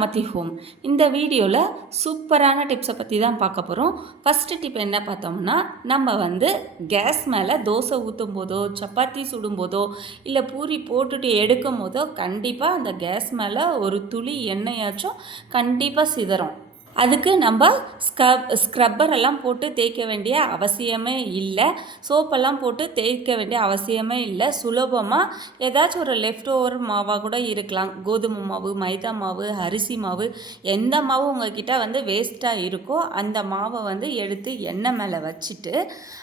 ரமதி home இந்த வீடியோவில் சூப்பரான டிப்ஸை பற்றி தான் பார்க்க போகிறோம் ஃபஸ்ட்டு டிப் என்ன பார்த்தோம்னா நம்ம வந்து கேஸ் மேலே தோசை ஊற்றும் போதோ சப்பாத்தி சுடும் போதோ இல்லை பூரி போட்டுட்டு எடுக்கும் போதோ கண்டிப்பாக அந்த கேஸ் மேலே ஒரு துளி எண்ணெயாச்சும் கண்டிப்பாக சிதறும். அதுக்கு நம்ம ஸ்க்ரப் ஸ்க்ரப்பர் எல்லாம் போட்டு தேய்க்க வேண்டிய அவசியமே இல்லை. சோப்பெல்லாம் போட்டு தேய்க்க வேண்டிய அவசியமே இல்லை. சுலபமாக ஏதாச்சும் ஒரு லெஃப்ட் ஓவர் மாவாக கூட இருக்கலாம். கோதுமை மாவு மைதா மாவு அரிசி மாவு எந்த மாவு உங்ககிட்ட வந்து வேஸ்ட்டாக இருக்கோ அந்த மாவை வந்து எடுத்து எண்ணெய் மேலே வச்சுட்டு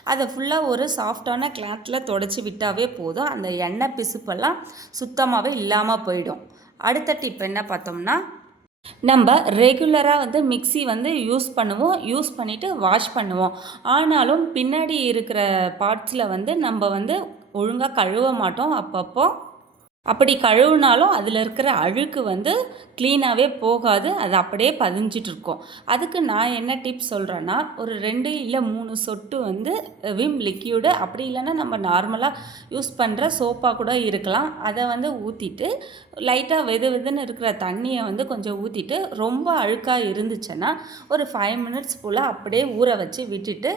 அதை ஃபுல்லாக ஒரு சாஃப்டான கிளாத்தில் தொடச்சி விட்டாவே போதும். அந்த எண்ணெய் பிசுப்பெல்லாம் சுத்தமாகவே இல்லாமல் போயிடும். அடுத்த டிப் என்ன பார்த்தோம்னா நம்ம ரெகுலராக வந்து மிக்ஸி வந்து யூஸ் பண்ணுவோம் யூஸ் பண்ணிவிட்டு வாஷ் பண்ணுவோம். ஆனாலும் பின்னாடி இருக்கிற பார்ட்ஸில் வந்து நம்ம வந்து ஒழுங்காக கழுவ மாட்டோம். அப்பப்போ அப்படி கழுவுனாலும் அதில் இருக்கிற அழுக்கு வந்து க்ளீனாகவே போகாது. அது அப்படியே பதிஞ்சிட்டு இருக்கும் அதுக்கு நான் என்ன டிப்ஸ் சொல்கிறேன்னா ஒரு ரெண்டு இல்லை மூணு சொட்டு வந்து விம் லிக்யூடு அப்படி இல்லைன்னா நம்ம நார்மலாக யூஸ் பண்ணுற சோப்பாக கூட இருக்கலாம். அதை வந்து ஊற்றிட்டு லைட்டாக வெது வெதுன்னு இருக்கிற தண்ணியை வந்து கொஞ்சம் ஊற்றிட்டு ரொம்ப அழுக்காக இருந்துச்சுன்னா ஒரு ஃபைவ் மினிட்ஸ் போல் அப்படியே ஊற வச்சு விட்டுட்டு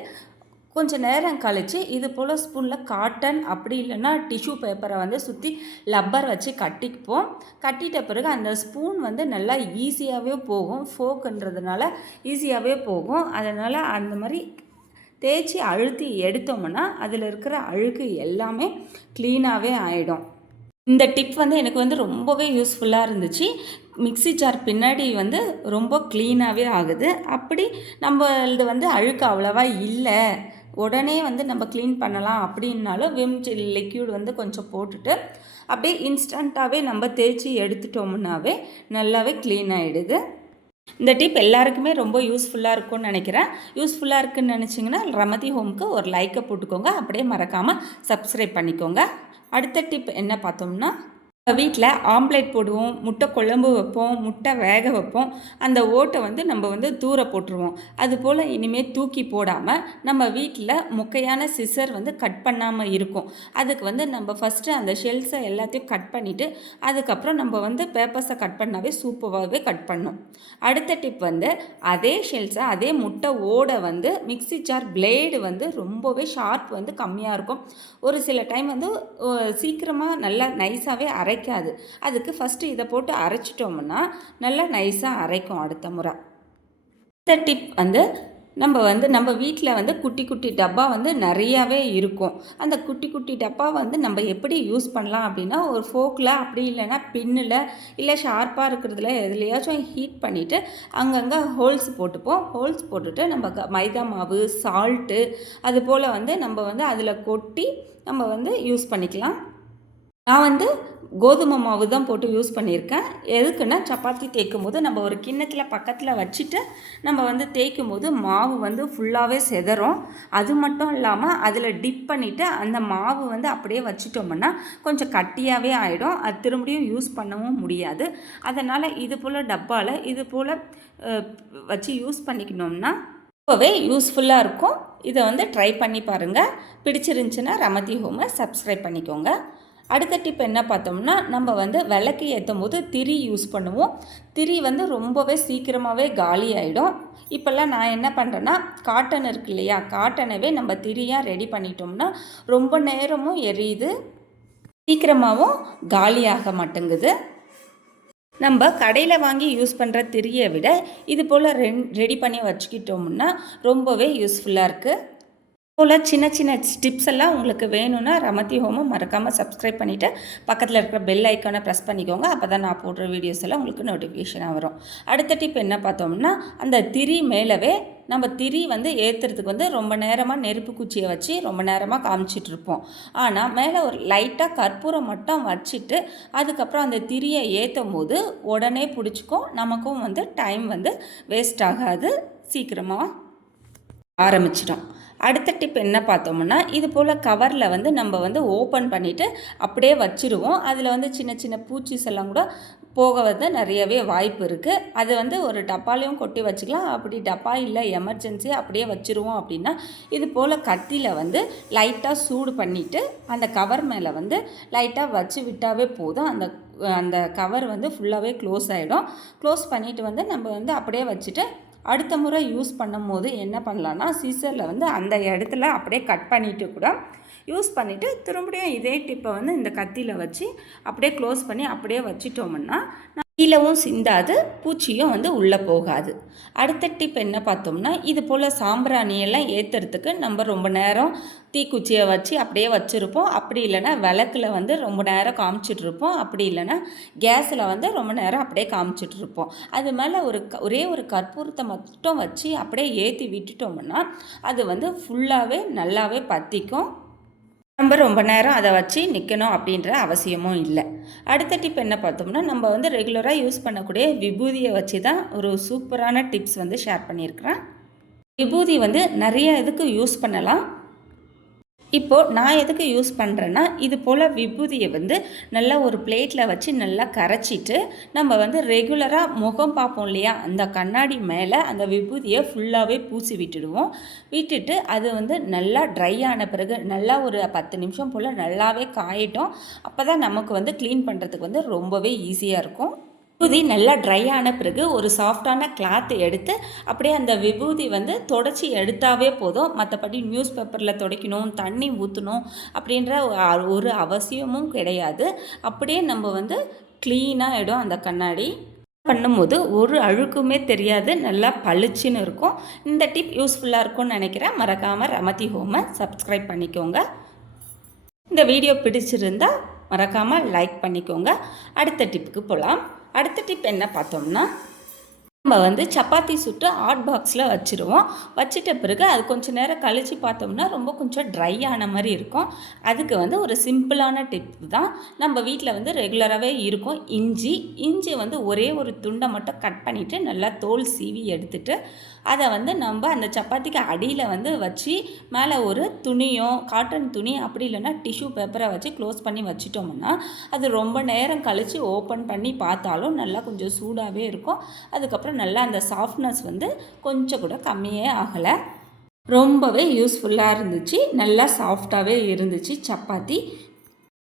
கொஞ்சம் நேரம் கழித்து இது போல் ஸ்பூனில் காட்டன் அப்படி இல்லைன்னா டிஷ்யூ பேப்பரை வந்து சுற்றி லப்பர் வச்சு கட்டிப்போம். கட்டிட்ட பிறகு அந்த ஸ்பூன் வந்து நல்லா ஈஸியாகவே போகும். ஃபோக்குன்றதுனால ஈஸியாகவே போகும். அதனால் அந்த மாதிரி தேய்ச்சி அழுத்தி எடுத்தோம்னா அதில் இருக்கிற அழுக்கு எல்லாமே க்ளீனாகவே ஆகிடும் இந்த டிப் வந்து எனக்கு வந்து ரொம்பவே யூஸ்ஃபுல்லாக இருந்துச்சு. மிக்ஸி ஜார் பின்னாடி வந்து ரொம்ப க்ளீனாகவே ஆகுது. அப்படி நம்ம இது வந்து அழுக்கு அவ்வளோவா இல்லை. உடனே வந்து நம்ம க்ளீன் பண்ணலாம் அப்படின்னாலும் விம் லிக்யூட் வந்து கொஞ்சம் போட்டுட்டு அப்படியே இன்ஸ்டண்ட்டாகவே நம்ம தேய்ச்சி எடுத்துட்டோம்னாவே நல்லாவே க்ளீன் ஆகிடுது இந்த டிப் எல்லாருக்குமே ரொம்ப யூஸ்ஃபுல்லாக இருக்கும்னு நினைக்கிறேன். யூஸ்ஃபுல்லாக இருக்குன்னு நினச்சிங்கன்னா ரமதி ஹோம்க்கு ஒரு லைக்கை போட்டுக்கோங்க. அப்படியே மறக்காமல் சப்ஸ்கிரைப் பண்ணிக்கோங்க. அடுத்த டிப் என்ன பார்த்தோம்னா வீட்டில் ஆம்லேட் போடுவோம் முட்டை குழம்பு வைப்போம் முட்டை வேக வைப்போம். அந்த ஓட்டை வந்து நம்ம வந்து தூர போட்டுருவோம். அதுபோல் இனிமேல் தூக்கி போடாமல் நம்ம வீட்டில் முக்கையான சிசர் வந்து கட் பண்ணாமல் இருக்கும். அதுக்கு வந்து நம்ம ஃபஸ்ட்டு அந்த ஷெல்ஸை எல்லாத்தையும் கட் பண்ணிவிட்டு அதுக்கப்புறம் நம்ம வந்து பேப்பர்ஸை கட் பண்ணாவே சூப்பராகவே கட் பண்ணும். அடுத்த டிப் வந்து அதே ஷெல்ஸை அதே முட்டை ஓடை வந்து மிக்ஸி ஜார் பிளேடு வந்து ரொம்பவே ஷார்ப் வந்து கம்மியாக இருக்கும். ஒரு சில டைம் வந்து சீக்கிரமாக நல்லா நைஸாகவே அரை அரைக்காது. அதுக்கு ஃபஸ்ட்டு இதை போட்டு அரைச்சிட்டோம்னா நல்லா நைஸாக அரைக்கும் அடுத்த முறை. இந்த டிப் வந்து நம்ம வந்து நம்ம வீட்டில் வந்து குட்டி குட்டி டப்பா வந்து நிறையாவே இருக்கும். அந்த குட்டி குட்டி டப்பா வந்து நம்ம எப்படி யூஸ் பண்ணலாம் அப்படின்னா ஒரு ஃபோக்கில் அப்படி இல்லைன்னா பின்னில் இல்லை ஷார்ப்பாக இருக்கிறதுல எதுலையாச்சும் ஹீட் பண்ணிவிட்டு அங்கங்கே ஹோல்ஸ் போட்டுப்போம். ஹோல்ஸ் போட்டுட்டு நம்ம க மைதா மாவு சால்ட்டு அது போல் வந்து நம்ம வந்து அதில் கொட்டி நம்ம வந்து யூஸ் பண்ணிக்கலாம். நான் வந்து கோதுமை மாவு தான் போட்டு யூஸ் பண்ணியிருக்கேன். எதுக்குன்னா சப்பாத்தி தேய்க்கும் போது நம்ம ஒரு கிண்ணத்தில் பக்கத்தில் வச்சுட்டு நம்ம வந்து தேய்க்கும் போது மாவு வந்து ஃபுல்லாகவே செதறும். அது மட்டும் இல்லாமல் அதில் டிப் பண்ணிவிட்டு அந்த மாவு வந்து அப்படியே வச்சிட்டோம்னா கொஞ்சம் கட்டியாகவே ஆகிடும் அது திரும்பியும் யூஸ் பண்ணவும் முடியாது. அதனால் இது போல் டப்பாவில் இது போல் வச்சு யூஸ் பண்ணிக்கணும்னா ரொம்பவே யூஸ்ஃபுல்லாக இருக்கும். இதை வந்து ட்ரை பண்ணி பாருங்கள் பிடிச்சிருந்துச்சுன்னா ரமதி ஹோமை சப்ஸ்கிரைப் பண்ணிக்கோங்க. அடுத்த டிப் என்ன பார்த்தோம்னா நம்ம வந்து விளக்கு ஏற்றும் போது திரி யூஸ் பண்ணுவோம். திரி வந்து ரொம்பவே சீக்கிரமாகவே காலி ஆகிடும் இப்போல்லாம் நான் என்ன பண்ணுறேன்னா காட்டன் இருக்கு இல்லையா காட்டனவே நம்ம திரியாக ரெடி பண்ணிட்டோம்னா ரொம்ப நேரமும் எரியுது. சீக்கிரமாகவும் காலியாக மாட்டேங்குது. நம்ம கடையில் வாங்கி யூஸ் பண்ணுற திரியை விட இது போல் ரெடி பண்ணி வச்சுக்கிட்டோம்னா ரொம்பவே யூஸ்ஃபுல்லாக இருக்குது போல் சின்ன சின்ன டிப்ஸ் எல்லாம் உங்களுக்கு வேணும்னா ரமதி ஹோமம் மறக்காமல் சப்ஸ்கிரைப் பண்ணிவிட்டு பக்கத்தில் இருக்கிற பெல் ஐக்கானை ப்ரெஸ் பண்ணிக்கோங்க. அப்போ தான் நான் போடுற வீடியோஸ் எல்லாம் உங்களுக்கு நோட்டிஃபிகேஷனாக வரும். அடுத்த டிப் என்ன பார்த்தோம்னா அந்த திரி மேலவே நம்ம திரி வந்து ஏற்றுறதுக்கு வந்து ரொம்ப நேரமாக நெருப்பு குச்சியை வச்சு ரொம்ப நேரமாக காமிச்சிட்டு இருப்போம். ஆனால் மேலே ஒரு லைட்டாக கற்பூரம் மட்டும் வச்சுட்டு அதுக்கப்புறம் அந்த திரியை ஏற்றும் போது உடனே பிடிச்சிக்கும். நமக்கும் வந்து டைம் வந்து வேஸ்ட் ஆகாது. சீக்கிரமாக ஆரம்பிச்சிடும். அடுத்த டிப் என்ன பார்த்தோம்னா இது போல் கவரில் வந்து நம்ம வந்து ஓப்பன் பண்ணிவிட்டு அப்படியே வச்சுருவோம். அதில் வந்து சின்ன சின்ன பூச்சிஸ் எல்லாம் கூட போக வந்து நிறையவே வாய்ப்பு இருக்குது அது வந்து ஒரு டப்பாலையும் கொட்டி வச்சுக்கலாம். அப்படி டப்பா இல்லை எமர்ஜென்சி அப்படியே வச்சுருவோம் அப்படின்னா இது போல் கத்தியில் வந்து லைட்டாக சூடு பண்ணிவிட்டு அந்த கவர் மேலே வந்து லைட்டாக வச்சு விட்டாவே போதும். அந்த அந்த கவர் வந்து ஃபுல்லாகவே க்ளோஸ் ஆகிடும் க்ளோஸ் பண்ணிவிட்டு வந்து நம்ம வந்து அப்படியே வச்சுட்டு அடுத்த முறை யூஸ் பண்ணும்போது என்ன பண்ணலான்னா சீசரில் வந்து அந்த இடத்துல அப்படியே கட் பண்ணிவிட்டு கூட யூஸ் பண்ணிவிட்டு திரும்பியும் இதே டிப்பை வந்து இந்த கத்தியில் வச்சு அப்படியே க்ளோஸ் பண்ணி அப்படியே வச்சிட்டோம்னா இலவும் சிந்தாது பூச்சியும் வந்து உள்ளே போகாது. அடுத்த டிப் என்ன பார்த்தோம்னா இது போல் சாம்பிராணியெல்லாம் ஏற்றுறதுக்கு நம்ம ரொம்ப நேரம் தீக்குச்சியை வச்சு அப்படியே வச்சுருப்போம். அப்படி இல்லைன்னா விளக்கில் வந்து ரொம்ப நேரம் காமிச்சிட்ருப்போம் அப்படி இல்லைன்னா கேஸில் வந்து ரொம்ப நேரம் அப்படியே காமிச்சிட்ருப்போம் அது மேலே ஒரு ஒரே ஒரு கற்பூரத்தை மட்டும் வச்சு அப்படியே ஏற்றி விட்டுட்டோம்னா அது வந்து ஃபுல்லாகவே நல்லாவே பற்றிக்கும் நம்ம ரொம்ப நேரம் அதை வச்சு நிற்கணும் அப்படின்ற அவசியமும் இல்லை. அடுத்த டிப் என்ன பார்த்தோம்னா நம்ம வந்து ரெகுலராக யூஸ் பண்ணக்கூடிய விபூதியை வச்சு தான் ஒரு சூப்பரான டிப்ஸ் வந்து ஷேர் பண்ணியிருக்கிறேன். விபூதி வந்து நிறைய இதுக்கு யூஸ் பண்ணலாம். இப்போது நான் எதுக்கு யூஸ் பண்ணுறேன்னா இது போல் விபூதியை வந்து நல்லா ஒரு பிளேட்டில் வச்சு நல்லா கரைச்சிட்டு நம்ம வந்து ரெகுலராக முகம் பார்ப்போம் இல்லையா? அந்த கண்ணாடி மேலே அந்த விபூதியை ஃபுல்லாகவே பூசி விட்டுடுவோம். விட்டுட்டு அது வந்து நல்லா ட்ரை ஆன பிறகு நல்லா ஒரு பத்து நிமிஷம் போல் நல்லாவே காயிட்டோம். அப்போ தான் நமக்கு வந்து க்ளீன் பண்ணுறதுக்கு வந்து ரொம்பவே ஈஸியாக இருக்கும். விபூதி நல்லா ட்ரை ஆன பிறகு ஒரு சாஃப்டான கிளாத் எடுத்து அப்படியே அந்த விபூதி வந்து தொடச்சி எடுத்தாவே போதும். மற்றபடி நியூஸ் பேப்பரில் துடைக்கணும் தண்ணி ஊற்றணும் அப்படின்ற ஒரு அவசியமும் கிடையாது. அப்படியே நம்ம வந்து க்ளீனாக இடும் அந்த கண்ணாடி. பண்ணும்போது ஒரு அழுக்குமே தெரியாது. நல்லா பளிச்சுன்னு இருக்கும். இந்த டிப் யூஸ்ஃபுல்லாக இருக்கும்னு நினைக்கிறேன். மறக்காமல் ரமதி ஹோமை சப்ஸ்கிரைப் பண்ணிக்கோங்க. இந்த வீடியோ பிடிச்சிருந்தால் மறக்காமல் லைக் பண்ணிக்கோங்க. அடுத்த டிப்புக்கு போகலாம் அடுத்த டிப் என்ன பார்த்தோம்னா நம்ம வந்து சப்பாத்தி சுட்டு ஹாட் பாக்ஸில் வச்சுருவோம். வச்சிட்ட பிறகு அது கொஞ்சம் நேரம் கழித்து பார்த்தோம்னா ரொம்ப கொஞ்சம் ட்ரை ஆன மாதிரி இருக்கும். அதுக்கு வந்து ஒரு சிம்பிளான டிப் தான். நம்ம வீட்டில் வந்து ரெகுலராகவே இருக்கும். இஞ்சி இஞ்சி வந்து ஒரே ஒரு துண்டை மட்டும் கட் பண்ணிவிட்டு நல்லா தோல் சீவி எடுத்துகிட்டு அதை வந்து நம்ம அந்த சப்பாத்திக்கு அடியில் வந்து வச்சு மேலே ஒரு துணியோ காட்டன் துணி அப்படி இல்லைன்னா டிஷ்யூ பேப்பரை வச்சு க்ளோஸ் பண்ணி வச்சிட்டோம்னா அது ரொம்ப நேரம் கழித்து ஓப்பன் பண்ணி பார்த்தாலும் நல்லா கொஞ்சம் சூடாகவே இருக்கும். அதுக்கப்புறம் நல்லா அந்த சாஃப்ட்னஸ் வந்து கொஞ்சம் கூட கம்மியே ஆகலை. ரொம்பவே யூஸ்ஃபுல்லாக இருந்துச்சு. நல்லா சாஃப்டாகவே இருந்துச்சு சப்பாத்தி.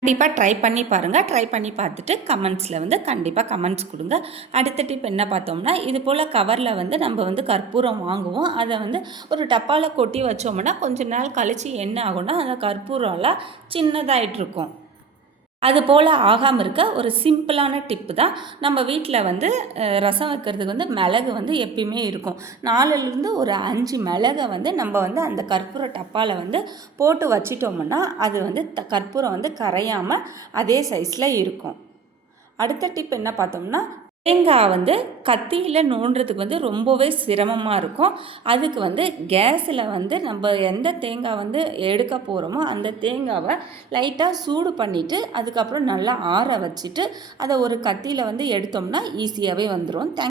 கண்டிப்பாக ட்ரை பண்ணி பாருங்கள் ட்ரை பண்ணி பார்த்துட்டு கமெண்ட்ஸில் வந்து கண்டிப்பாக கமெண்ட்ஸ் கொடுங்க. அடுத்த டிப் என்ன பார்த்தோம்னா இது போல் கவரில் வந்து நம்ம வந்து கற்பூரம் வாங்குவோம். அதை வந்து ஒரு டப்பாவில் கொட்டி வச்சோம்னா கொஞ்ச நாள் கழித்து என்ன ஆகும்னா அந்த கற்பூரம்லாம் சின்னதாகிட்ருக்கும் அது போல் ஆகாமல் இருக்க ஒரு சிம்பிளான டிப்பு தான் நம்ம வீட்டில் வந்து ரசம் வைக்கிறதுக்கு வந்து மிளகு வந்து எப்பயுமே இருக்கும். நாலுலேருந்து ஒரு அஞ்சு மிளகை வந்து நம்ம வந்து அந்த கற்பூர டப்பாவில் வந்து போட்டு வச்சிட்டோம்னா அது வந்து த கற்பூரம் வந்து கரையாமல் அதே சைஸில் இருக்கும். அடுத்த டிப் என்ன பார்த்தோம்னா தேங்காய் வந்து கத்தியில் நோண்டுறதுக்கு வந்து ரொம்பவே சிரமமாக இருக்கும். அதுக்கு வந்து கேஸில் வந்து நம்ம எந்த தேங்காய் வந்து எடுக்க போகிறோமோ அந்த தேங்காவை லைட்டாக சூடு பண்ணிவிட்டு அதுக்கப்புறம் நல்லா ஆற வச்சுட்டு அதை ஒரு கத்தியில் வந்து எடுத்தோம்னா ஈஸியாகவே வந்துடும் தேங்க்